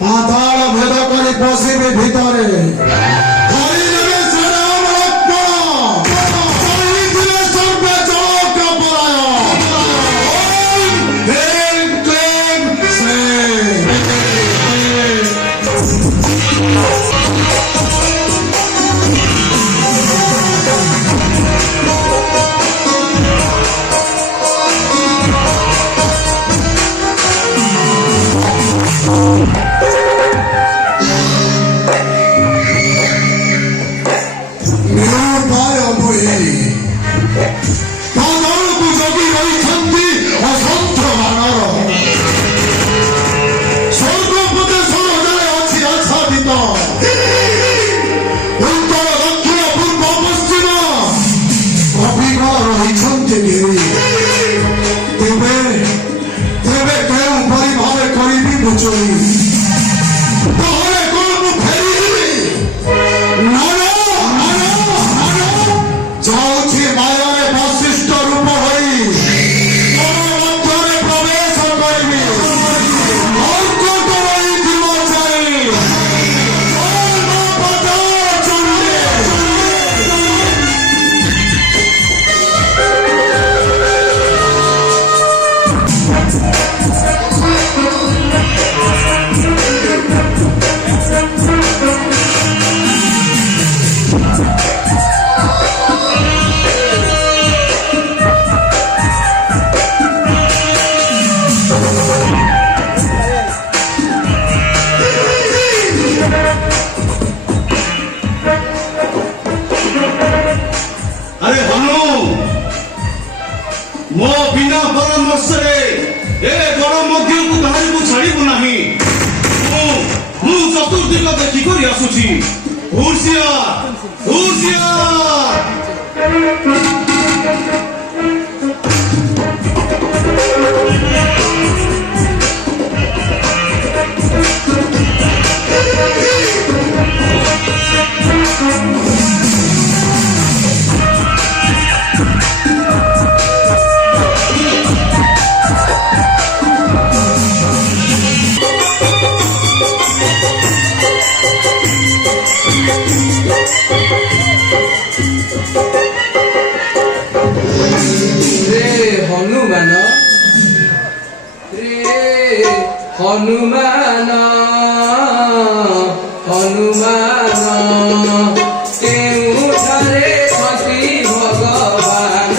পাতাল ভেদ করে বসিবে ভিতরে मो बिना परामर्श रे ए गरम मध्य को कहानी को छाड़ीबु नाही मु चतुर्दिग देखि करी आसुची हुशियार हनुमान हनुमान केउठारे सती भगवान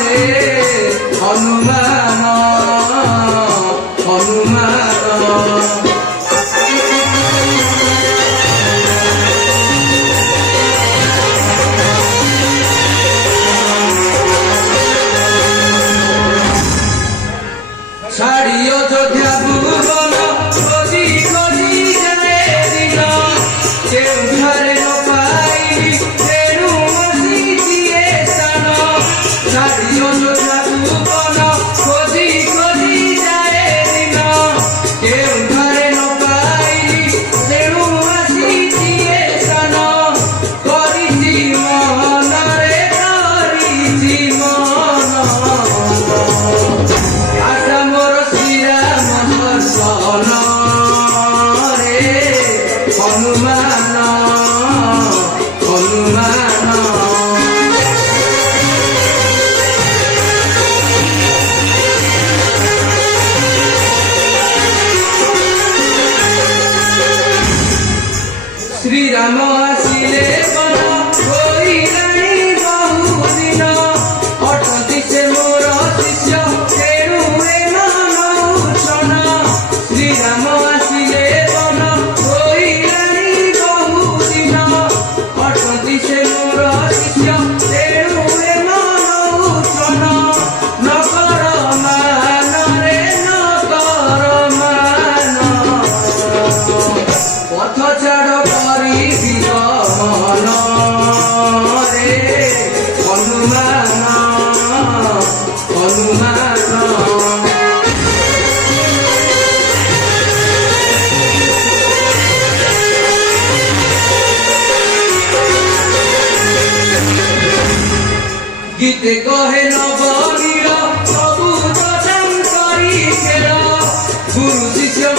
रे हनुमान हनुमान ছাড়িও যোধ্যা ভুবন খোঁজি খোঁজি যায় দিন কেউঠারে ন পাইলি তেণু বসিছিয়ে স্থান ছাড়িও যোদ্ধা ভুবন খোঁজি খোঁজি যায় দিন কেউঠারে ন পাইলি তেণু বসিছিয়ে স্থান করিছি মনরে করিছি মন আশা মোর শ্রীরাম দর্শন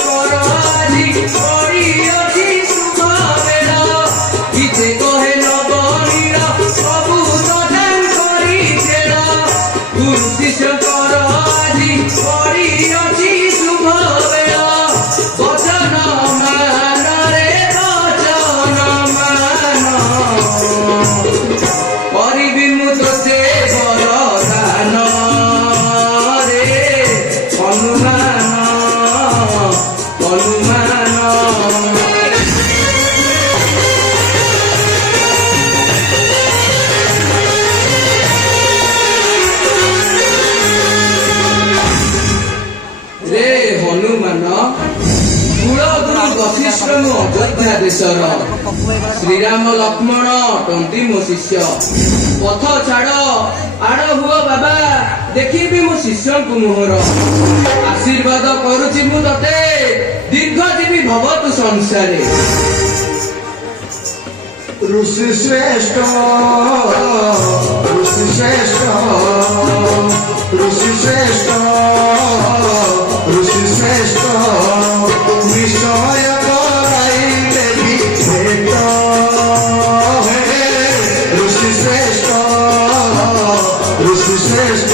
କର ଆଜି ପଡ଼ିଅଛି ଶୁଭ ବେଳ କିତେ କହେ ନବନୀଳ ସବୁ ପ୍ରଦାନ କରି ଖେଳ ଗୁରୁ ଶିଷ୍ୟଙ୍କର ଆଜି ପଡ଼ିଅଛି ଶୁଭ ବେଳ ବଚନ ମାନରେ ବଚନ ମାନ କରିବି ମୁଁ ତୋତେ ବରଦାନ ରେ ହନୁମାନ ହନୁମାନ ରେ ହନୁମାନ କୁଳଗୁରୁ ବଶିଷ୍ଠ ମୁଁ ଅଯୋଧ୍ୟା ଦେଶର ଶ୍ରୀରାମ ଲକ୍ଷ୍ମଣ ଅଟନ୍ତି ମୋ ଶିଷ୍ୟ ପଥ ଛାଡ଼ ଆଡ଼ ହୁଅ ବାବା ଦେଖିବି ମୋ ଶିଷ୍ୟଙ୍କୁ ମୋହର ଆଶୀର୍ବାଦ କରୁଛି ମୁଁ ତତେ ଦୀର୍ଘ ଜୀବୀ ଭବ ତୁ ସଂସାରେ ऋषि श्रेष्ठ ऋषि श्रेष्ठ ऋषि श्रेष्ठ ऋषि श्रेष्ठ निश्चय कराइले भी भेट हे ऋषि श्रेष्ठ ऋषि श्रेष्ठ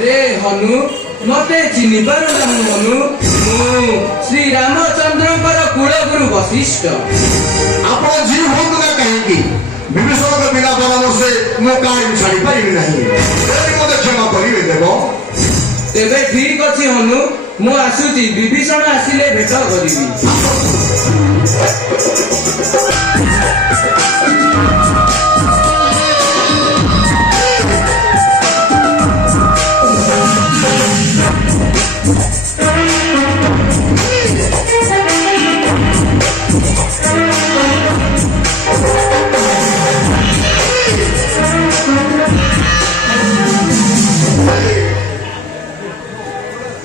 रे हनु मते चिन्हि पारु नाही हनु ମୁଁ ଶ୍ରୀ ରାମଚନ୍ଦ୍ରଙ୍କର କୁଳଗୁରୁ ବଶିଷ୍ଠ ଆପଣ ଝିଅ ହୁଅନ୍ତୁ ନା କାହିଁକି ବିଭୀଷଣଙ୍କ ବିନା ପରାମର୍ଶେ ମୁଁ କାହିଁକି ଛାଡ଼ି ପାରିବି ନାହିଁ ମୋତେ କ୍ଷମା କରିବେ ଦେବ ତେବେ ଠିକ ଅଛି ହନୁ ମୁଁ ଆସୁଛି ବିଭୀଷଣ ଆସିଲେ ଭେଟ କରିବି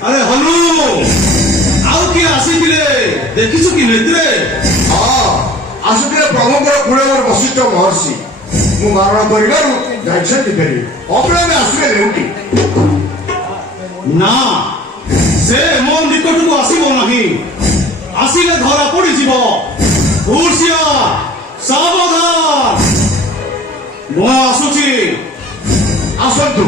আরে হনু ଆଉ କିଏ ଆସିଥିଲେ ଦେଖିଛୁ କି ନେତ୍ରେ ହଁ ଆସୁଥିଲେ ପ୍ରଭୁଙ୍କର କୁଳଗୁରୁ ବଶିଷ୍ଠ ମହର୍ଷି ମୁଁ ବାରଣ କରିବାରୁ ଯାଇଛନ୍ତି ଫେରି ଅବିଳମ୍ବେ ଆସିବେ ଲେଉଟି ନା ସେ ମୋ ନିକଟକୁ ଆସିବ ନାହିଁ ଆସିଲେ ଧରା ପଡ଼ିଯିବ ହୁସିଆ ସାବଧାନ ମୁଁ ଆସୁଛି ଆସନ୍ତୁ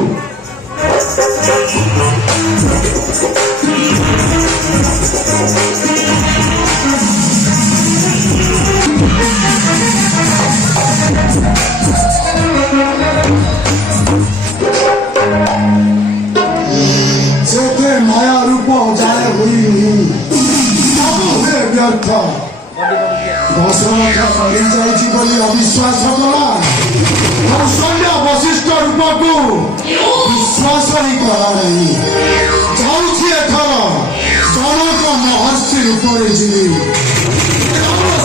ଯେତେ ମାୟା ରୂପ ଯାଏ ହୋଇନି ସବୁ ହୁଏ ବ୍ୟର୍ଥ ଦଶରଥ ସରିଯାଇଛି ବୋଲି ଅବିଶ୍ୱାସ କଲା କୌଶଲ୍ୟ ବଶିଷ୍ଠ ରୂପକୁ ବିଶ୍ୱାସ ହିଁ କଲା ନାହିଁ ଯାଉଛି ଏଥର ଜନକ ମହର୍ଷି ରୂପରେ ଯିବି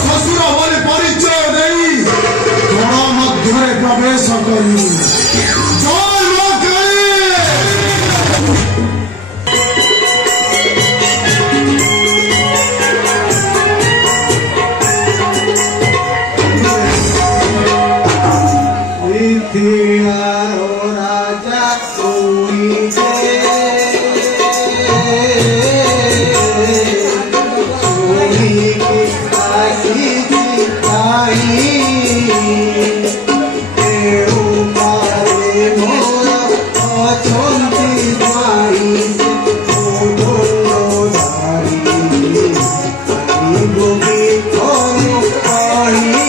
ଶ୍ୱଶୁର ବୋଲି ପରିଚୟ ଦେଇ କରି ଜୟ ମା କାଳୀ। পৃথিবীর রাজা শুনিতে শুনিকে আসিছি তাই কেউ পারে মোর অছন্তি যাই ধারি বুকে কোন পাহি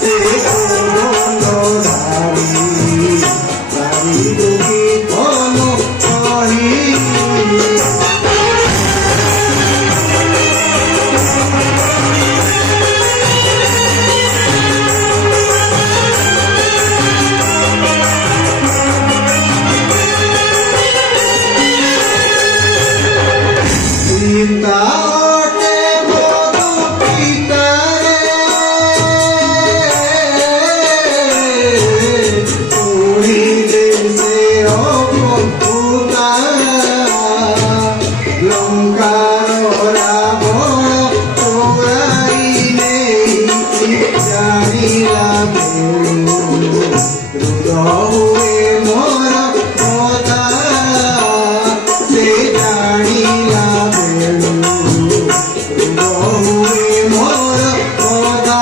সে সীতাটে মধু পিতারে পুরিলে সে অভূতা লঙ্কার রাবণ তোরাইলে জানিলা হৃদয়ে মোর কথা সে জানিলা হৃদয়ে মোর কথা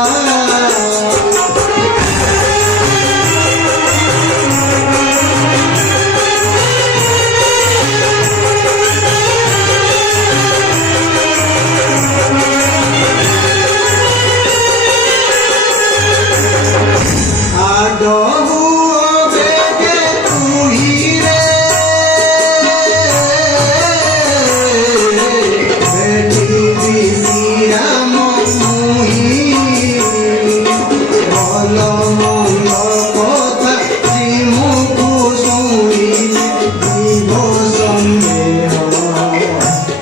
আদহু বেগে তুহিরে বেটিবি শ্রীরাম মুহি ভাল মন্দ কথা শ্রীমুখু শুনিলে জীব সন্দেহ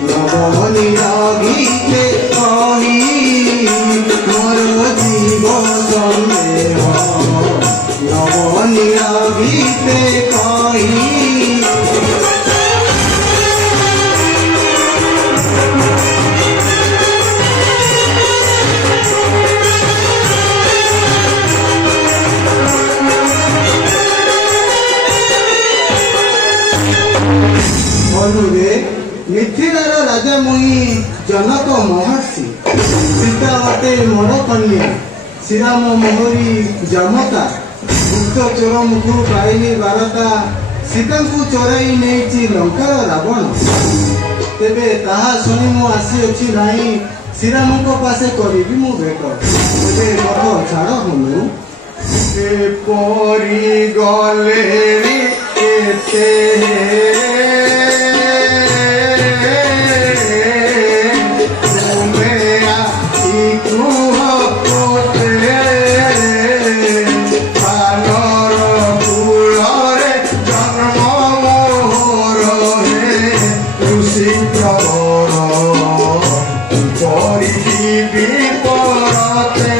নবনী রঘিতে কহি মোর জীব সন্দেহ নবনী রঘিতে কহি অনুরে মিথিଳାର ରାଜା ମୁହିଁ ଜନକ ମହର୍ଷି ସୀତା ଅଟେ ମୋର କନ୍ୟା ଶ୍ରୀରାମ ମୋହରି ଜମତା ଗୁପ୍ତ ଚୋର ମୁଖରୁ ପାଇଲି ବାରତା ସୀତାଙ୍କୁ ଚୋରାଇ ନେଇଛି ଲଙ୍କାର ରାବଣ ତେବେ ତାହା ଶୁଣି ମୁଁ ଆସିଅଛି ନାହିଁ ଶ୍ରୀରାମଙ୍କ ପାଶେ କରିବି ମୁଁ ଭେଟ ତେବେ ରଥ ଛାଡ଼ ହନୁ ଏପରି ଗଲେ କେତେ ତୁମେ ଆସି କୁହ କୋତେ ପାଲର କୂଳରେ ଜନ୍ମ ମୋର ହେ ଋଷିଙ୍କର କରିବି ପରତେ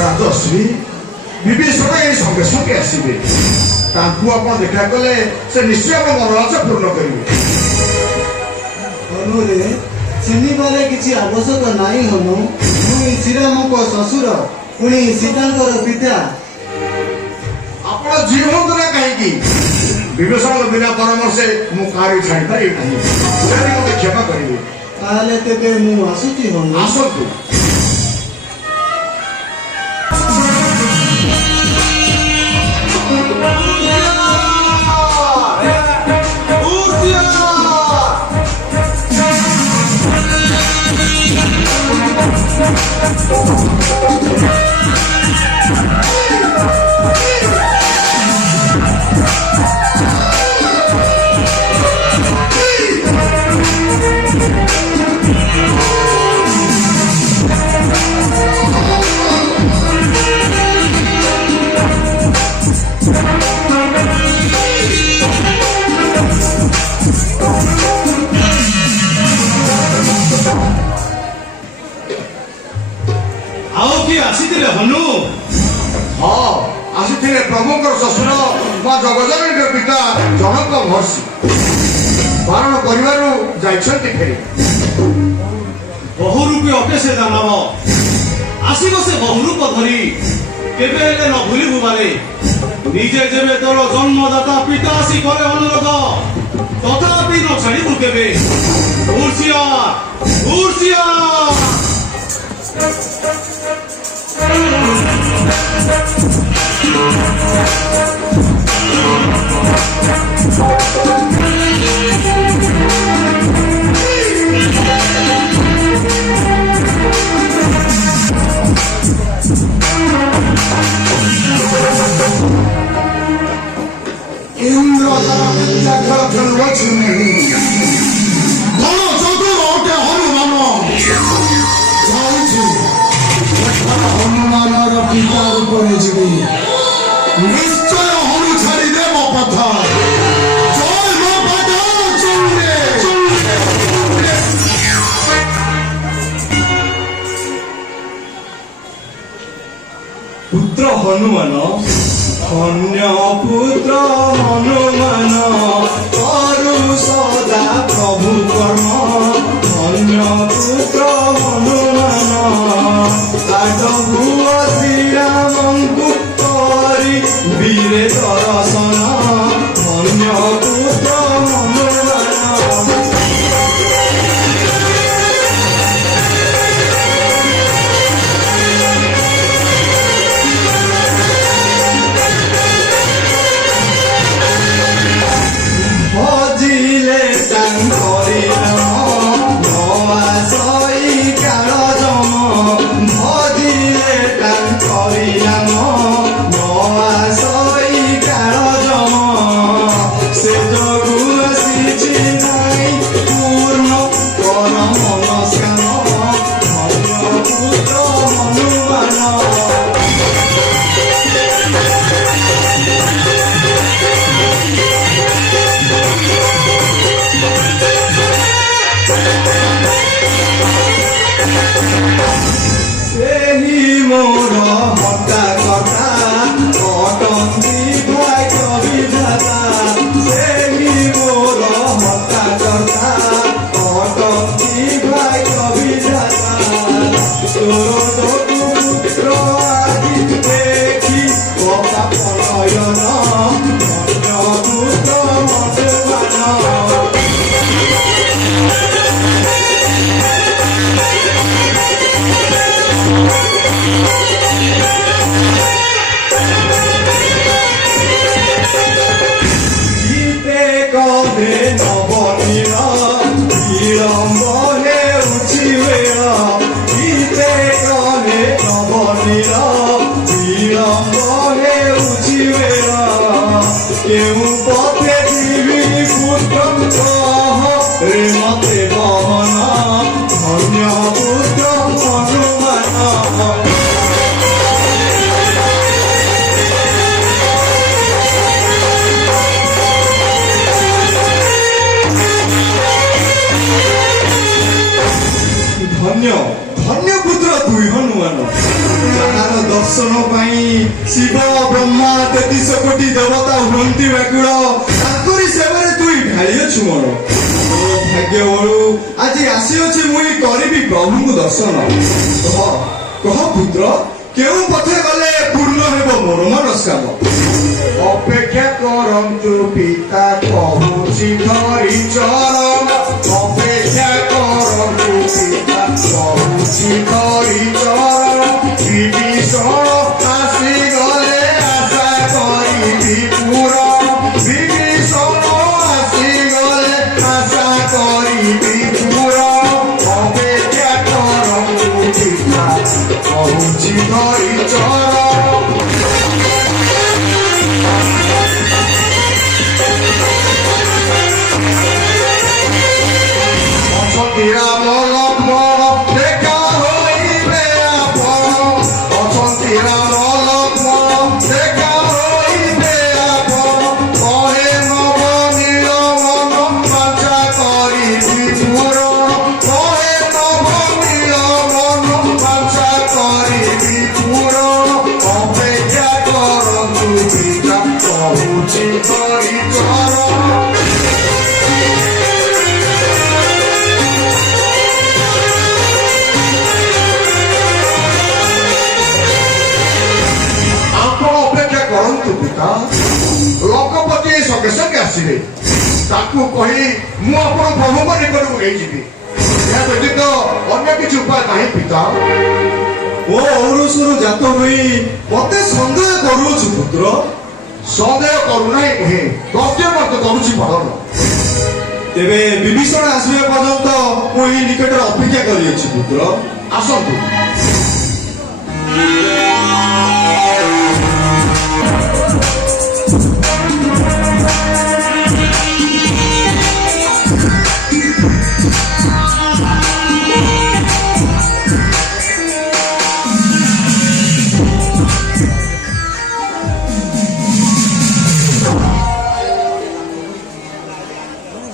ରାଜଶ୍ରୀ ବିଭୀଷଣ ଏଇ ସଙ୍ଗେ ସଙ୍ଗେ ଆସିବେ ତାଙ୍କୁ ଆପଣ ଦେଖା କଲେ ସେ ନିଶ୍ଚୟ ଆମ ମନୋବାଞ୍ଛା ପୂର୍ଣ୍ଣ କରିବେ। ଅନୁରେ ଚିହ୍ନିବାରେ କିଛି ଆବଶ୍ୟକ ନାହିଁ ହନୁ ମୁଁ ଶ୍ରୀରାମଙ୍କ ଶ୍ୱଶୁର ପୁଣି ସୀତାଙ୍କର ପିତା। ଆପଣ ଯିଏ ହୁଅନ୍ତୁ ନା କାହିଁକି ବିଭୀଷଣଙ୍କ ବିନା ପରାମର୍ଶେ ମୁଁ କାହାରି ଛାଡ଼ିପାରିବି ନାହିଁ। ଯଦି ମୋତେ କ୍ଷମା କରିବେ ତାହେଲେ ତେବେ ମୁଁ ଆସୁଛି ହନୁ। ଆସନ୍ତୁ। ଆଉ କିଏ ଆସିଥିଲେ ହନୁ? ହଁ ଆସିଥିଲେ ପ୍ରଭୁଙ୍କର ଶ୍ୱଶୁର ବା ଜଗଜନନୀଙ୍କ ପିତା ଜନକ ମହର୍ଷି। ବାରଣ କରିବାରୁ ଯାଇଛନ୍ତି ଫେରି। ବହୁରୂପୀ ଅଟେ ସେ ଦାନବ। ଆସିବ ସେ ବହୁରୂପ ଧରି। କେବେ ହେଲେ ନ ଭୁଲିବୁ ବାରେ। ନିଜେ ଯେବେ ତୋର ଜନ୍ମଦାତା ପିତା ଆସି କରେ ଅନୁରୋଧ, ତଥାପି ନ ଛାଡ଼ିବୁ କେବେ। ଇନ୍ଦ୍ର ଖେଳ ଖେଳୁଅଛି କଣ ଚତୁର ଅଟେ ହନୁମାନ ଯାଉଛି ହନୁମାନର ପିତା ରୂପରେ ଯିବି। ନିଶ୍ଚୟ ହନୁ ଛାଡ଼ିଦେ ମୋ ପଥ। ଜୟ ମୋ ପଥ ଚଣ୍ଡେ। ପୁତ୍ର ହନୁମାନ, ଧନ୍ୟ ପୁତ୍ର ହନୁମାନ, କରୁ ସଦା ପ୍ରଭୁ କର୍ମ। ଧନ୍ୟ ପୁତ୍ର ହନୁମାନ, ଆଡ଼ଭୁଅ ଶ୍ରୀରାମଙ୍କୁ କରି ବୀରେ ଦର୍ଶନ। ଧନ୍ୟ ପୁତ୍ର ହନୁମାନ। ଭଜିଲେ ତାଙ୍କରି ନାମ, ନଆସଇ କାଳ ଜମ। ଭଜିଲେ ତାଙ୍କରି ନାମ, ନଆସଇ କାଳ ଜମ। ସେ ଯୋଗୁ ଆସିଛି ନାଇଁ ପୂର୍ଣ୍ଣ କର ମନସ୍କାମ। ଧନ୍ୟ ପୁତ୍ର ହନୁମାନ। ସେହି ମୋର ହତା କଥା ଅଟନ୍ତି ଭାଗ୍ୟ ବିଧାତା। ସେହି ମୋର ହତା କଥା ଅଟନ୍ତି ଭାଗ୍ୟ ବିଧାତା। ତୋର ଯୋଗୁ ପୁତ୍ର ଆଜି ଦେଖି କପା ପନୟନ। ଧନ୍ୟ ପୁତ୍ର ହନୁମାନ। ଗୀତେ କବେ ନବନୀଳ, ବିଳମ୍ବ ହେଉଛି ବେଳ। ଗୀତେ କବେ ନବନୀଳ, ବିଳମ୍ବ ହେଉଛି ବେଳ। କେଉଁ ପଥେ ଯିବି ପୁତ୍ର କହ ରେ ମତେ ବହନ। ଧନ୍ୟ ପୁତ୍ର ହନୁମାନ। ଧନ୍ୟ ଧନ୍ୟ ପୁତ୍ର ତୁଇ ହନୁମାନ, ଯାହାର ଦର୍ଶନ ପାଇଁ ଶିବ ବ୍ରହ୍ମା 33 କୋଟି ଦେବତା ହୁଅନ୍ତି ବ୍ୟାକୁଳ। ତାଙ୍କରି ସେବାରେ ତୁଇ ଢାଳିଅଛୁ ମୋର। ଓ ଭାଗ୍ୟ ବଳୁ ଆଜି ଆସିଅଛି ମୁଇଁ କରିବି ପ୍ରଭୁଙ୍କୁ ଦର୍ଶନ। କହ କହ ପୁତ୍ର, କେଉଁ ପଥେ ଗଲେ ପୂର୍ଣ୍ଣ ହେବ ମୋର ମନସ୍କାମ। ଯାଆନ୍ତୁ ପିତା ଲଙ୍କପତି ସଙ୍ଗେ ସଙ୍ଗେ ଆସିବେ ତାକୁ କହି ମୁଁ ଆପଣ ପ୍ରଭୁଙ୍କ ନିକଟକୁ ନେଇଯିବି ଏହା ବ୍ୟତୀତ ଅନ୍ୟ କିଛି ଉପାୟ ନାହିଁ ପିତା ଓ ଔରସରୁ ଜାତ ହୋଇ ମତେ ସନ୍ଦେହ କରୁଅଛୁ ପୁତ୍ର ସନ୍ଦେହ କରୁନାହିଁ ନୁହେଁ ତଥ୍ୟ ମଧ୍ୟ କରୁଛି ପଢନ ତେବେ ବିଭୀଷଣ ଆସିବା ପର୍ଯ୍ୟନ୍ତ ମୁଁ ଏହି ନିକଟରେ ଅପେକ୍ଷା କରିଅଛି ପୁତ୍ର ଆସନ୍ତୁ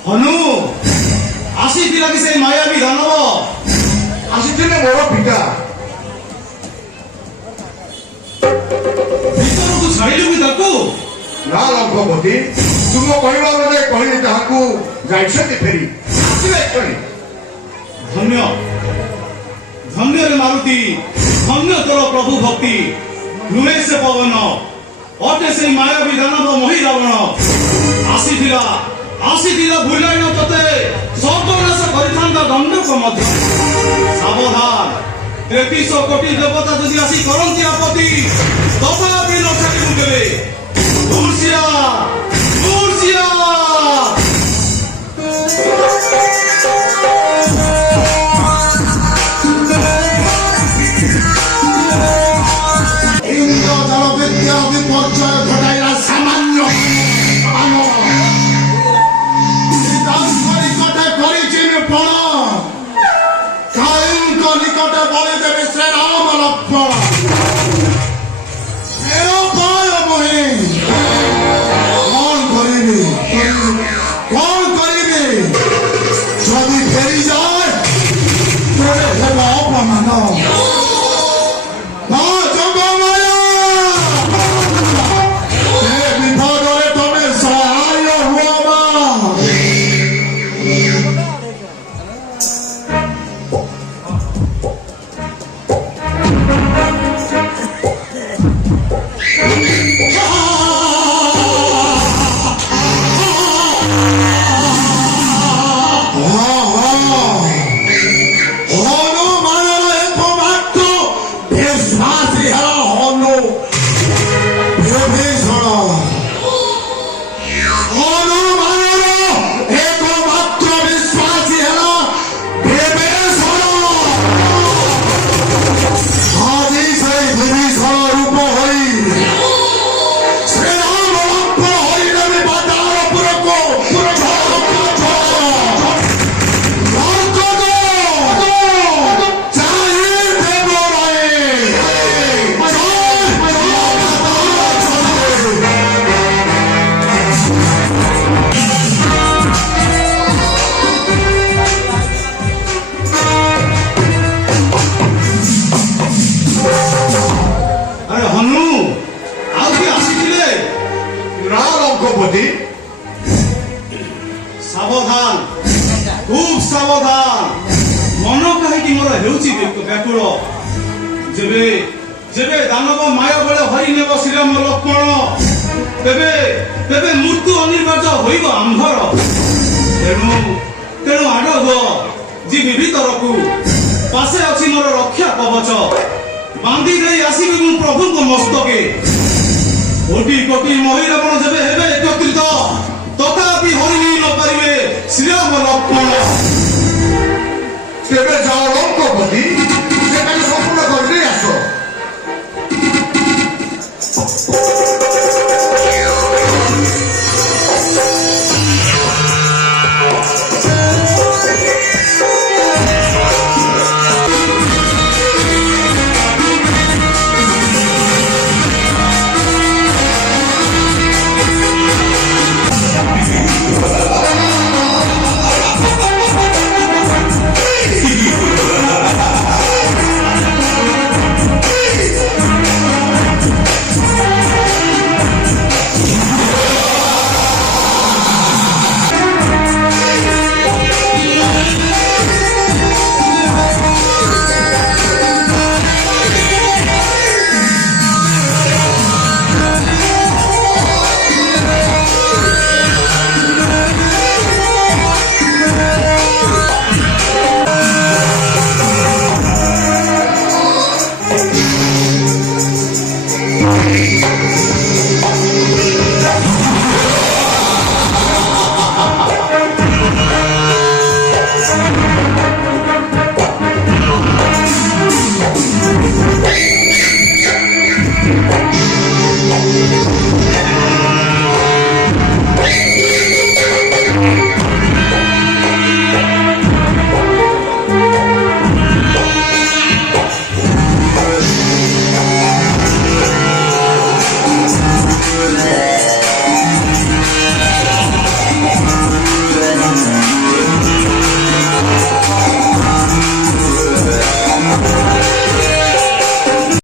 ହନୁ ଆସିଥିଲା କି ସେଇ ମାୟାବୀ ଦାନବ ଆସିଥିଲେ ମୋର ପିତା ଭିତରକୁ ଛାଡ଼ିଲୁ କି ତାକୁ ନା ଲଙ୍କପତି ତୁମ କହିବା ବେଳେ କହିଲି ତାହାକୁ ଯାଇଛନ୍ତି ଫେରି ଆସିବେ କ୍ଷଣି ଧନ୍ୟ ଧନ୍ୟରେ ମାରୁତି ଧନ୍ୟ ତୋର ପ୍ରଭୁ ଭକ୍ତି ନୁହେଁ ସେ ପବନ ଅଟେ ସେଇ ମାୟାବୀ ଦାନବ ମହି ରାବଣ ଆସିଥିଲା ଭୁଲାଇ ନ ତତେ ସର୍ବନାଶ କରିଥାନ୍ତା ଦଣ୍ଡକ ମଧ୍ୟ ସାବଧାନ 33 କୋଟି ଦେବତା ଯଦି ଆସି କରନ୍ତି ଆପତ୍ତି ତଥାପି ନ ଛାଡ଼ିବୁ କେବେ ମୂର୍ଷିଆ ଇନ୍ଦ୍ରଜଳ ବିଦ୍ୟା ବିପର୍ଯ୍ୟୟ ଘଟାଇଲା ସାମାନ୍ୟ ନିକଟେ କରିଛି ନିପଣ କାଇଙ୍କ ନିକଟେ ବଳି ଦେବେ ଶ୍ରୀ ରାମ ଲକ୍ଷ୍ମଣ ନିରୁପାୟ ମୁହିଁ କଣ କରିବି ଯଦି ଫେରିଯାଏ ତେବେ ହେବ ଅପମାନ ବିପଦରେ ତମେ ସହାୟ ହୁଅ ମା ସାବଧାନ ଖୁବ୍ ସାବଧାନ ମନ କାହିଁକି ମୋର ହେଉଛି ବ୍ୟାକୁଳ ଯେବେ ଯେବେ ଦାନବ ମାୟା ବେଳେ ହରି ନେବ ଶ୍ରୀରାମ ଲକ୍ଷ୍ମଣ ତେବେ ମୃତ୍ୟୁ ଅନିବାର୍ଯ୍ୟ ହୋଇବ ଆମ୍ଭର ତେଣୁ ଆଗ ହୁଅ ଯିବି ଭିତରକୁ ପାଶେ ଅଛି ମୋର ରକ୍ଷା କବଚ ବାନ୍ଧି ଦେଇ ଆସିବି ମୁଁ ପ୍ରଭୁଙ୍କ ମସ୍ତକେ କୋଟି କୋଟି ମହିରାବଣ ଯେବେ ହେବେ ଏକତ୍ରିତ ତଥାପି ହରି ନେଇ ନ ପାରିବେ ଶ୍ରୀରାମ ଲକ୍ଷ୍ମଣ ତେବେ ଯାଅ ଲଙ୍କପତି ସେଟାକୁ ସମ୍ପୂର୍ଣ୍ଣ କରିଦେଇ ଆସ